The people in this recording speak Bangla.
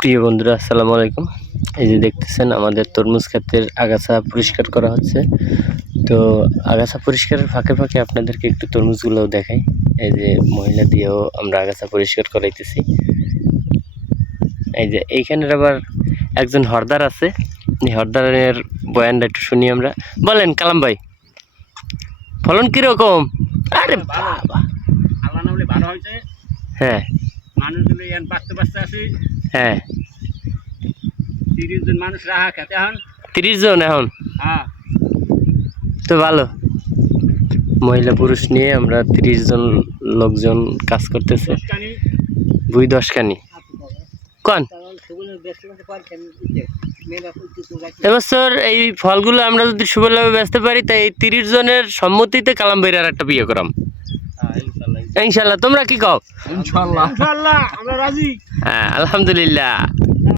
প্রিয় বন্ধুরা, আসসালামু আলাইকুম। এই যে দেখতেছেন আমাদের তরমুজ ক্ষেতের আগাছা পরিষ্কার করা হচ্ছে। তো আগাছা পরিষ্কারের ফাঁকে ফাঁকে আপনাদেরকে একটু তরমুজগুলোও দেখাই। এই যে মহিলা দিয়েও আমরা আগাছা পরিষ্কার করাইতেছি। এই যে এইখানের আবার একজন হরদার আছে, এই হরদারের বয়ানটা একটু শুনি আমরা। বলেন কালাম ভাই, ফলন কিরকম? আরে বাবা, আল্লাহ নামলে ভালো হয়েছে। হ্যাঁ মানুষগুলো ইয়ান বাঁচতে বাঁচতে আছে। হ্যাঁ 30 জন মানুষ রাহা খেতে হন। 30 জন এখন হ্যাঁ, তো ভালো। মহিলা পুরুষ নিয়ে আমরা 30 জন লোকজন কাজ করতেছে। বুই 10 কানি কোন এবছর এই ফলগুলো আমরা যদি সুবলভাবে বেচতে পারি, তাই এই 30 জনের সম্মতিতে কালাম ভাইয়ের আর একটা বিয়ে করাম ইনশাল্লাহ। তোমরা কি কও? ইনশাআল্লাহ আমরা রাজি। হ্যাঁ, আলহামদুলিল্লাহ।